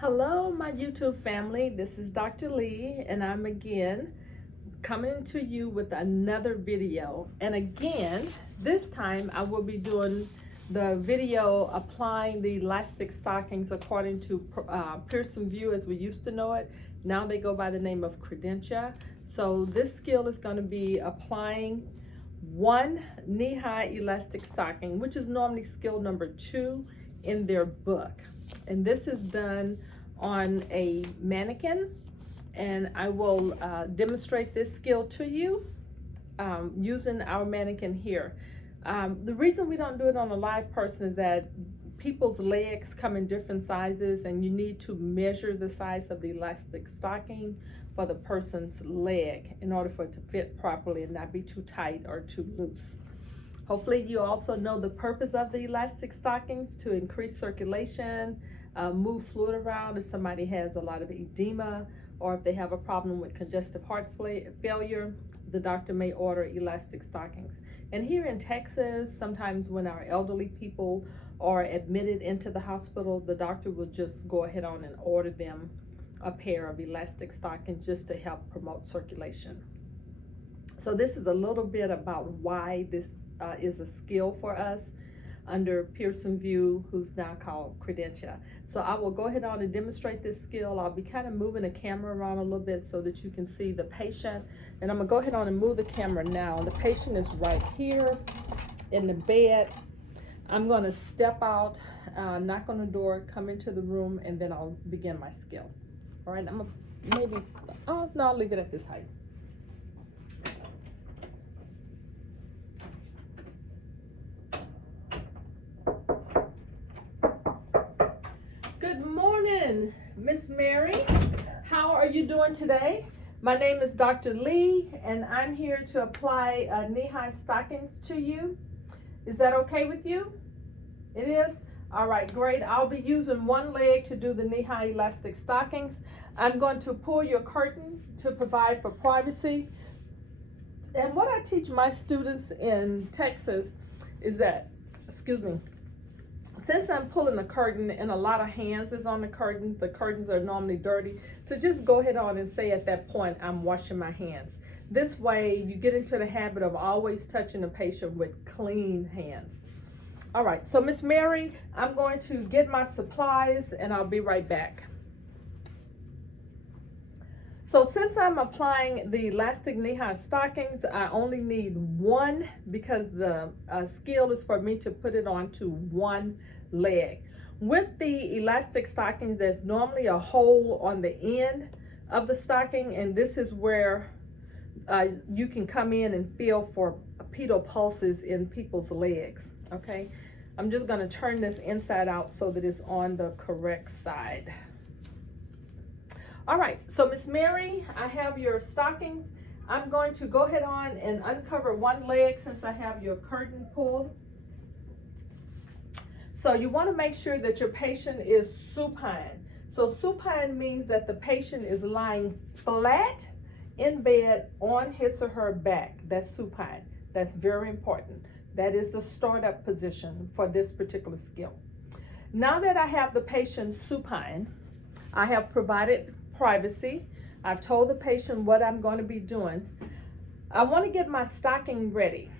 Hello, my YouTube family. This is Dr. Lee, and I'm again coming to you with another video. And again, this time I will be doing the video applying the elastic stockings according to Pearson VUE as we used to know it. Now they go by the name of Credentia. So this skill is going to be applying one knee-high elastic stocking, which is normally skill number 2 in their book. And this is done on a mannequin, and I will demonstrate this skill to you using our mannequin here. The reason we don't do it on a live person is that people's legs come in different sizes, and you need to measure the size of the elastic stocking for the person's leg in order for it to fit properly and not be too tight or too loose. Hopefully you also know the purpose of the elastic stockings: to increase circulation, move fluid around if somebody has a lot of edema, or if they have a problem with congestive heart failure, the doctor may order elastic stockings. And here in Texas, sometimes when our elderly people are admitted into the hospital, the doctor will just go ahead on and order them a pair of elastic stockings just to help promote circulation. So this is a little bit about why this is a skill for us under Pearson VUE, who's now called Credentia. So I will go ahead on and demonstrate this skill. I'll be kind of moving the camera around a little bit so that you can see the patient. And I'm gonna go ahead on and move the camera now. The patient is right here in the bed. I'm gonna step out, knock on the door, come into the room, and then I'll begin my skill. All right, I'm gonna maybe, oh no, I'll leave it at this height. Good morning, Miss Mary. How are you doing today? My name is Dr. Lee, and I'm here to apply knee-high stockings to you. Is that okay with you? It is? All right, great. I'll be using one leg to do the knee-high elastic stockings. I'm going to pull your curtain to provide for privacy. And what I teach my students in Texas is that, excuse me, since I'm pulling the curtain and a lot of hands is on the curtains are normally dirty, to just go ahead on and say at that point, I'm washing my hands. This way you get into the habit of always touching the patient with clean hands. All right, so Miss Mary, I'm going to get my supplies and I'll be right back. So since I'm applying the elastic knee-high stockings, I only need one because the skill is for me to put it onto one leg. With the elastic stockings, there's normally a hole on the end of the stocking, and this is where you can come in and feel for pedal pulses in people's legs, okay? I'm just gonna turn this inside out so that it's on the correct side. All right, so Miss Mary, I have your stockings. I'm going to go ahead on and uncover one leg since I have your curtain pulled. So you want to make sure that your patient is supine. So supine means that the patient is lying flat in bed on his or her back. That's supine. That's very important. That is the startup position for this particular skill. Now that I have the patient supine, I have provided privacy. I've told the patient what I'm going to be doing. I want to get my stocking ready.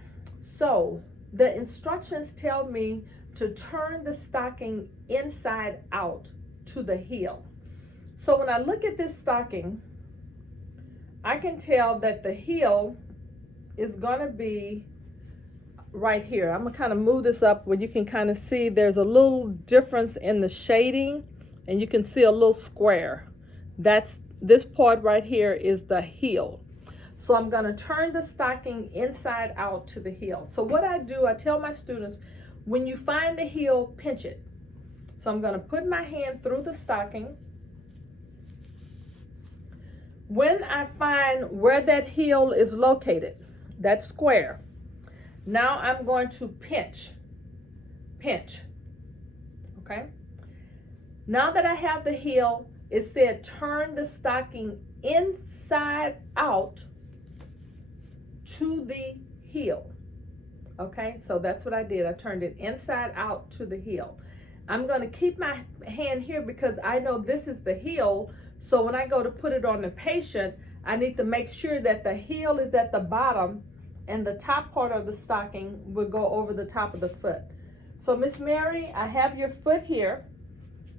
So the instructions tell me to turn the stocking inside out to the heel. So when I look at this stocking, I can tell that the heel is going to be right here. I'm going to kind of move this up where you can kind of see there's a little difference in the shading, and you can see a little square. That's this part right here is the heel. So I'm going to turn the stocking inside out to the heel. So what I do, I tell my students, when you find the heel, pinch it. So I'm going to put my hand through the stocking. When I find where that heel is located, that square, now I'm going to pinch, okay? Now that I have the heel, it said turn the stocking inside out to the heel. Okay, so that's what I did. I turned it inside out to the heel. I'm going to keep my hand here because I know this is the heel. So when I go to put it on the patient, I need to make sure that the heel is at the bottom and the top part of the stocking will go over the top of the foot. So Miss Mary, I have your foot here.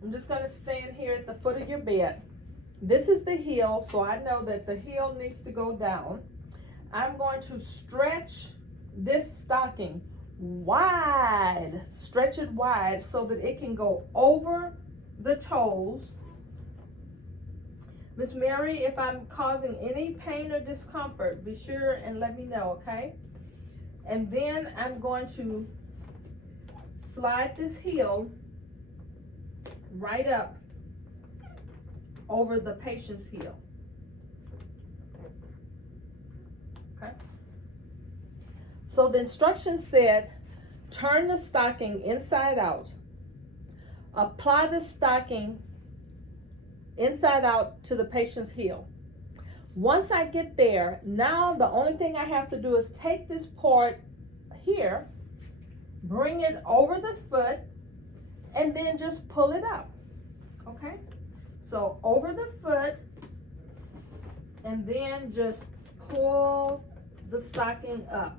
I'm just going to stand here at the foot of your bed. This is the heel, so I know that the heel needs to go down. I'm going to stretch this stocking wide, stretch it wide so that it can go over the toes. Miss Mary, if I'm causing any pain or discomfort, be sure and let me know, okay? And then I'm going to slide this heel right up over the patient's heel. Okay? So the instructions said, turn the stocking inside out. Apply the stocking inside out to the patient's heel. Once I get there, now the only thing I have to do is take this part here, bring it over the foot, and then just pull it up. Okay? So over the foot, and then just pull the stocking up.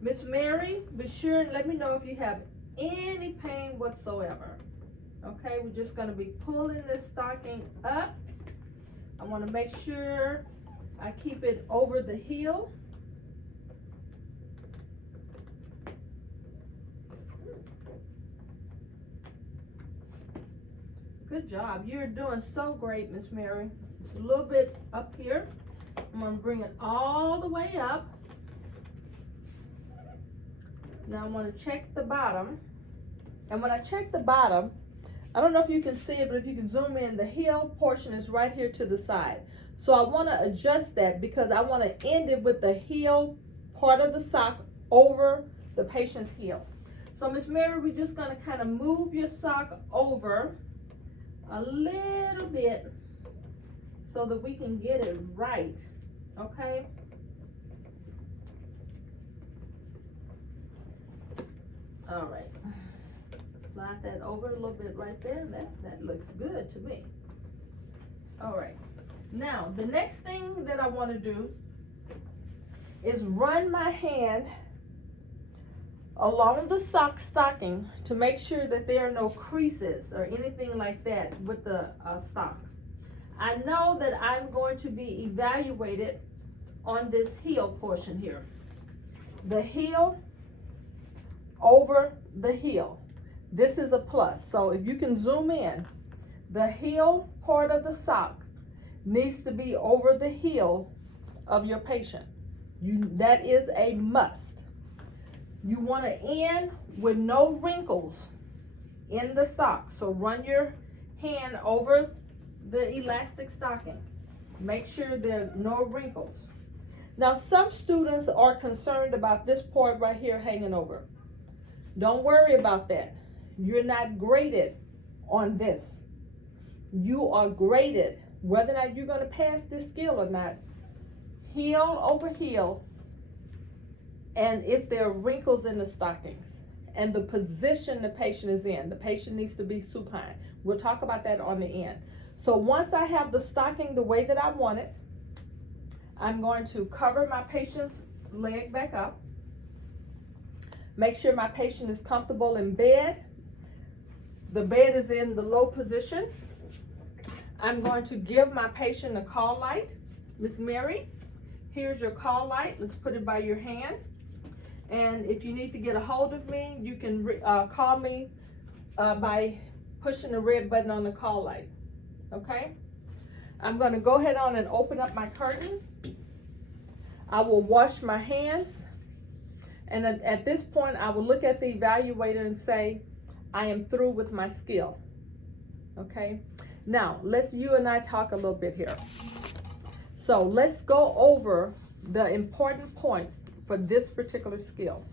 Miss Mary, be sure and let me know if you have any pain whatsoever. Okay, we're just going to be pulling this stocking up. I want to make sure I keep it over the heel. Good job. You're doing so great, Miss Mary. It's a little bit up here. I'm going to bring it all the way up. Now I want to check the bottom. And when I check the bottom, I don't know if you can see it, but if you can zoom in, the heel portion is right here to the side. So I want to adjust that because I want to end it with the heel part of the sock over the patient's heel. So Miss Mary, we're just going to kind of move your sock over a little bit so that we can get it right, okay? All right, slide that over a little bit right there. That looks good to me. All right, now the next thing that I want to do is run my hand along the stocking to make sure that there are no creases or anything like that with the sock. I know that I'm going to be evaluated on this heel portion here. The heel over the heel. This is a plus. So if you can zoom in, the heel part of the sock needs to be over the heel of your patient. That is a must. You want to end with no wrinkles in the sock. So run your hand over the elastic stocking. Make sure there are no wrinkles. Now some students are concerned about this part right here hanging over. Don't worry about that. You're not graded on this. You are graded whether or not you're going to pass this skill or not. Heel over heel, and if there are wrinkles in the stockings and the position the patient is in. The patient needs to be supine. We'll talk about that on the end. So once I have the stocking the way that I want it, I'm going to cover my patient's leg back up. Make sure my patient is comfortable in bed. The bed is in the low position. I'm going to give my patient a call light. Miss Mary, here's your call light. Let's put it by your hand. And if you need to get a hold of me, you can call me by pushing the red button on the call light. Okay? I'm going to go ahead on and open up my curtain. I will wash my hands. And at this point, I will look at the evaluator and say, I am through with my skill. Okay? Now, you and I talk a little bit here. So let's go over the important points for this particular skill.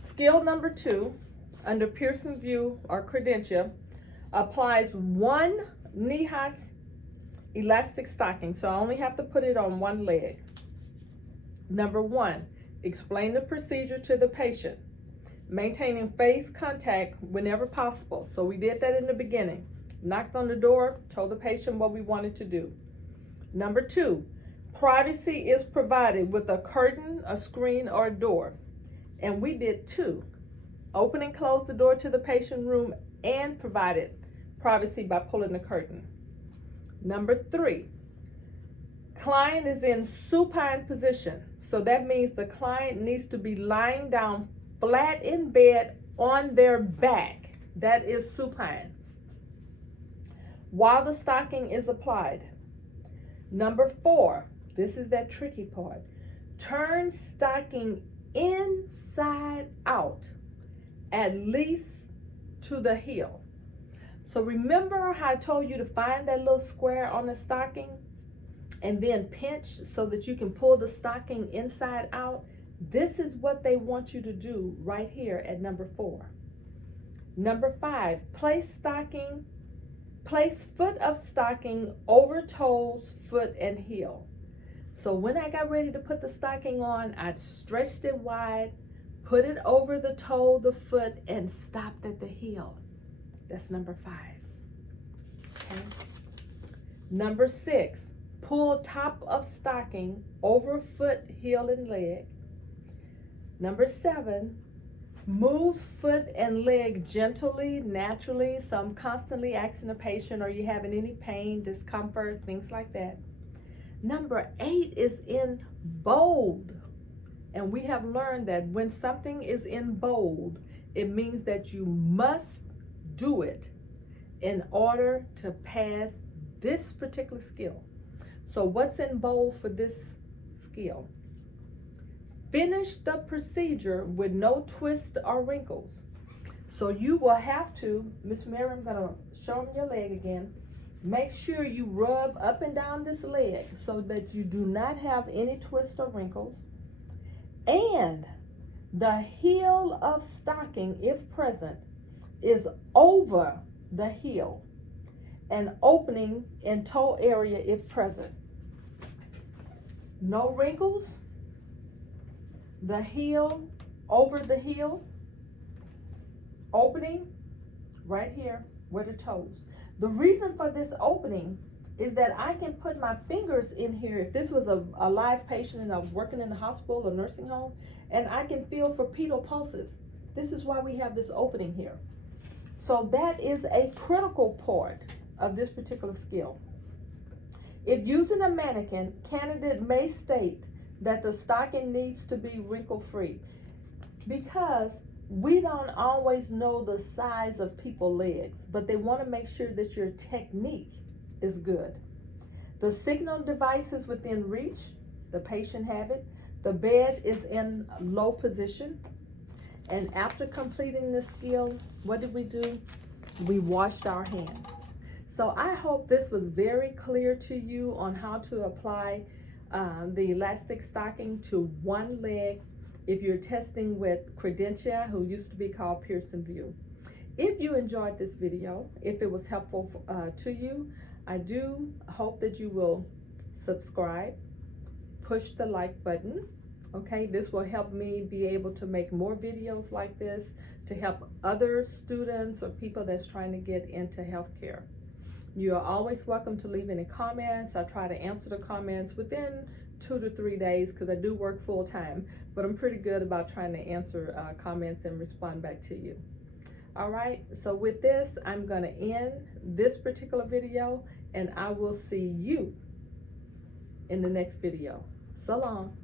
Skill number 2, under Pearson View or Credentia, applies one knee-high elastic stocking. So I only have to put it on one leg. Number 1, explain the procedure to the patient. Maintaining face contact whenever possible. So we did that in the beginning. Knocked on the door, told the patient what we wanted to do. Number 2, privacy is provided with a curtain, a screen, or a door. And we did 2. Open and close the door to the patient room and provided privacy by pulling the curtain. Number 3, client is in supine position. So that means the client needs to be lying down flat in bed on their back. That is supine, while the stocking is applied. Number 4, this is that tricky part. Turn stocking inside out, at least to the heel. So remember how I told you to find that little square on the stocking and then pinch so that you can pull the stocking inside out? This is what they want you to do right here at number 4. Number 5, place foot of stocking over toes, foot, and heel. So when I got ready to put the stocking on, I stretched it wide, put it over the toe, the foot, and stopped at the heel. That's number 5. Okay. Number 6, pull top of stocking over foot, heel, and leg. Number 7, move foot and leg gently, naturally. So I'm constantly asking the patient, are you having any pain, discomfort, things like that. Number 8 is in bold. And we have learned that when something is in bold, it means that you must do it in order to pass this particular skill. So what's in bold for this skill? Finish the procedure with no twists or wrinkles. So you will have to, Miss Mary, I'm gonna show them your leg again. Make sure you rub up and down this leg so that you do not have any twists or wrinkles. And the heel of stocking, if present, is over the heel and opening in toe area if present. No wrinkles. The heel over the heel, opening right here where the toes. The reason for this opening is that I can put my fingers in here. If this was a live patient and I was working in the hospital or nursing home, and I can feel for pedal pulses. This is why we have this opening here. So that is a critical part of this particular skill. If using a mannequin, candidate may state that the stocking needs to be wrinkle-free, because we don't always know the size of people's legs, but they want to make sure that your technique is good. The signal device is within reach. The patient have it. The bed is in low position. And after completing the skill, what did we do? We washed our hands. So I hope this was very clear to you on how to apply the elastic stocking to one leg if you're testing with Credentia, who used to be called Pearson VUE. If you enjoyed this video, if it was helpful to you, I do hope that you will subscribe, push the like button. Okay, this will help me be able to make more videos like this to help other students or people that's trying to get into healthcare. You are always welcome to leave any comments. I try to answer the comments within 2 to 3 days because I do work full time, but I'm pretty good about trying to answer comments and respond back to you. All right, so with this, I'm gonna end this particular video and I will see you in the next video. So long.